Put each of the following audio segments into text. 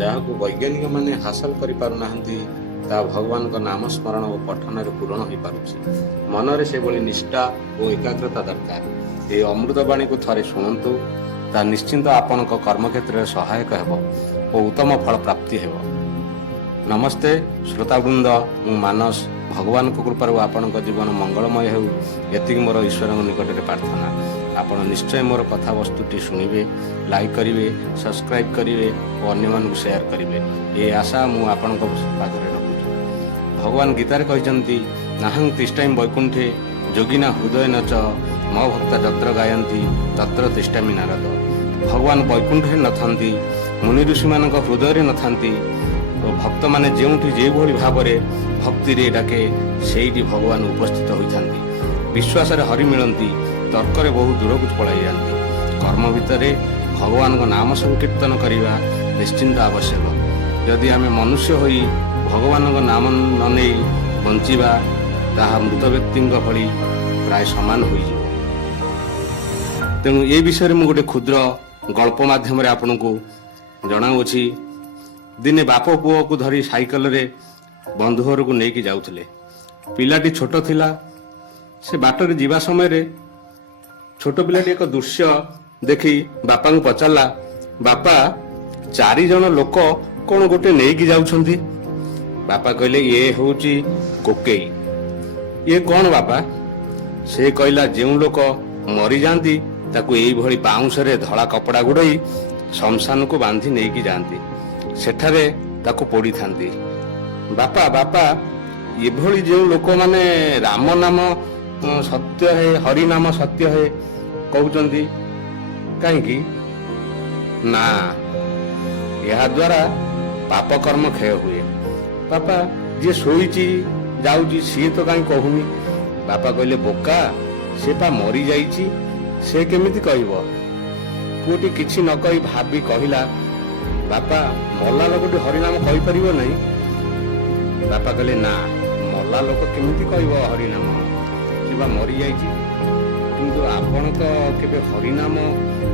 ଯାହାକୁ ବୈଜ୍ଞାନିକ ମାନେ ହାସଲ କରିପାରୁନାହାନ୍ତି ତାହା ଭଗବାନଙ୍କ ନାମ ସ୍ମରଣ ଓ ପଠନରେ ପୂରଣ ହୋଇପାରୁଛି। ମନରେ ସେଭଳି ନିଷ୍ଠା ଓ ଏକାଗ୍ରତା ଦରକାର। ଏହି ଅମୃତବାଣୀକୁ ଥରେ ଶୁଣନ୍ତୁ, ତାହା ନିଶ୍ଚିନ୍ତ ଆପଣଙ୍କ କର୍ମକ୍ଷେତ୍ରରେ ସହାୟକ ହେବ ଓ ଉତ୍ତମ ଫଳ ପ୍ରାପ୍ତି ହେବ। ନମସ୍ତେ ଶ୍ରୋତାବୃନ୍ଦ, ମୁଁ ମାନସ। ଭଗବାନଙ୍କ କୃପାରୁ ଆପଣଙ୍କ ଜୀବନ ମଙ୍ଗଳମୟ ହେଉ, ଏତିକି ମୋର ଈଶ୍ୱରଙ୍କ ନିକଟରେ ପ୍ରାର୍ଥନା। ଆପଣ ନିଶ୍ଚୟ ମୋର କଥାବସ୍ତୁଟି ଶୁଣିବେ, ଲାଇକ୍ କରିବେ, ସବସ୍କ୍ରାଇବ୍ କରିବେ ଓ ଅନ୍ୟମାନଙ୍କୁ ସେୟାର କରିବେ। ଏ ଆଶା ମୁଁ ଆପଣଙ୍କ ପାଖରେ ରଖୁଛି। ଭଗବାନ ଗୀତାରେ କହିଛନ୍ତି, ନାହଂ ତିଷ୍ଠାମି ବୈକୁଣ୍ଠେ ଯୋଗିନା ହୃଦୟ ନଚ ମୋ ଭକ୍ତା ଯତ୍ର ଗାୟନ୍ତି ତତ୍ର ତିଷ୍ଠାମି ନାରଦ। ଭଗବାନ ବୈକୁଣ୍ଠରେ ନଥାନ୍ତି, ମୁନି ଋଷିମାନଙ୍କ ହୃଦୟରେ ନଥାନ୍ତି ଓ ଭକ୍ତମାନେ ଯେଉଁଠି ଯେଭଳି ଭାବରେ ଭକ୍ତିରେ ଡାକେ ସେଇଠି ଭଗବାନ ଉପସ୍ଥିତ ହୋଇଥାନ୍ତି। ବିଶ୍ୱାସରେ ହରି ମିଳନ୍ତି, ତର୍କରେ ବହୁ ଦୂରକୁ ପଳାଇ ଯାଆନ୍ତି। କର୍ମ ଭିତରେ ଭଗବାନଙ୍କ ନାମ ସଂକୀର୍ତ୍ତନ କରିବା ନିଶ୍ଚିନ୍ତ ଆବଶ୍ୟକ। ଯଦି ଆମେ ମନୁଷ୍ୟ ହୋଇ ଭଗବାନଙ୍କ ନାମ ନ ନେଇ ବଞ୍ଚିବା, ତାହା ମୃତ ବ୍ୟକ୍ତିଙ୍କ ଭଳି ପ୍ରାୟ ସମାନ ହୋଇଯିବ। ତେଣୁ ଏ ବିଷୟରେ ମୁଁ ଗୋଟେ କ୍ଷୁଦ୍ର ଗଳ୍ପ ମାଧ୍ୟମରେ ଆପଣଙ୍କୁ ଜଣାଉଅଛି। ଦିନେ ବାପ ପୁଅକୁ ଧରି ସାଇକେଲରେ ବନ୍ଧୁ ଘରକୁ ନେଇକି ଯାଉଥିଲେ। ପିଲାଟି ଛୋଟ ଥିଲା। ସେ ବାଟରେ ଯିବା ସମୟରେ ଛୋଟ ପିଲାଟି ଏକ ଦୃଶ୍ୟ ଦେଖି ବାପାଙ୍କୁ ପଚାରିଲା, ବାପା, 4 ଜଣ ଲୋକ କଣ ଗୋଟେ ନେଇକି ଯାଉଛନ୍ତି? ବାପା କହିଲେ, ଇଏ ହେଉଛି କୋକେଇ। ଇଏ କଣ ବାପା? ସେ କହିଲା, ଯେଉଁ ଲୋକ ମରିଯାଆନ୍ତି ତାକୁ ଏଇଭଳି ପାଉଁଶରେ ଧଳା କପଡ଼ା ଗୁଡ଼ାଇ ଶ୍ମଶାନକୁ ବାନ୍ଧି ନେଇକି ଯାଆନ୍ତି, ସେଠାରେ ତାକୁ ପୋଡ଼ିଥାନ୍ତି। ବାପା ବାପା, ଏଭଳି ଯେଉଁ ଲୋକମାନେ ରାମ ନାମ ସତ୍ୟ ହେ, ହରି ନାମ ସତ୍ୟ ହେ କହୁଛନ୍ତି, କାହିଁକି ନା ଏହା ଦ୍ୱାରା ପାପ କର୍ମ କ୍ଷୟ ହୁଏ। ବାପା, ଯିଏ ଶୋଇଛି ଯାଉଛି ସିଏ ତ କାହିଁ କହୁନି? ବାପା କହିଲେ, ବୋକା, ସେ ପା ମରିଯାଇଛି, ସେ କେମିତି କହିବ? ପୁଅଟି କିଛି ନ କହି ଭାବି କହିଲା, ବାପା, ମଲା ଲୋକଟି ହରିନାମ କହିପାରିବ ନାହିଁ? ବାପା କହିଲେ, ନା, ମଲା ଲୋକ କେମିତି କହିବ ହରିନାମ? ସେ ବା ମରିଯାଇଛି। କିନ୍ତୁ ଆପଣ ତ କେବେ ହରିନାମ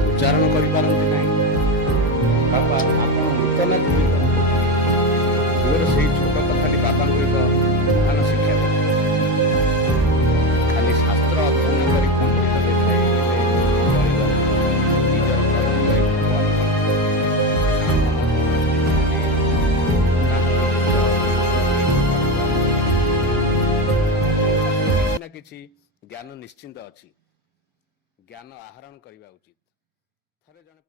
ଉଚ୍ଚାରଣ କରିପାରନ୍ତି ନାହିଁ। ବାପା, ଆପଣ ମୃତ ନା ଜୀବିତ? ପୁଅର ସେଇ ଛୋଟ କଥାଟି ବାପାଙ୍କୁ ଏକ ମହାନ ଶିକ୍ଷା ଦେଲା। ଖାଲି ଶାସ୍ତ୍ର ଅଧ୍ୟୟନ କରି ପଣ୍ଡିତ ଦେଖାଇ ନିଜର କର୍ମରେ କିଛି ଜ୍ଞାନ ନିଶ୍ଚିନ୍ତ ଅଛି। ଜ୍ଞାନ ଆହରଣ କରିବା ଉଚିତ। ଥରେ ଜଣେ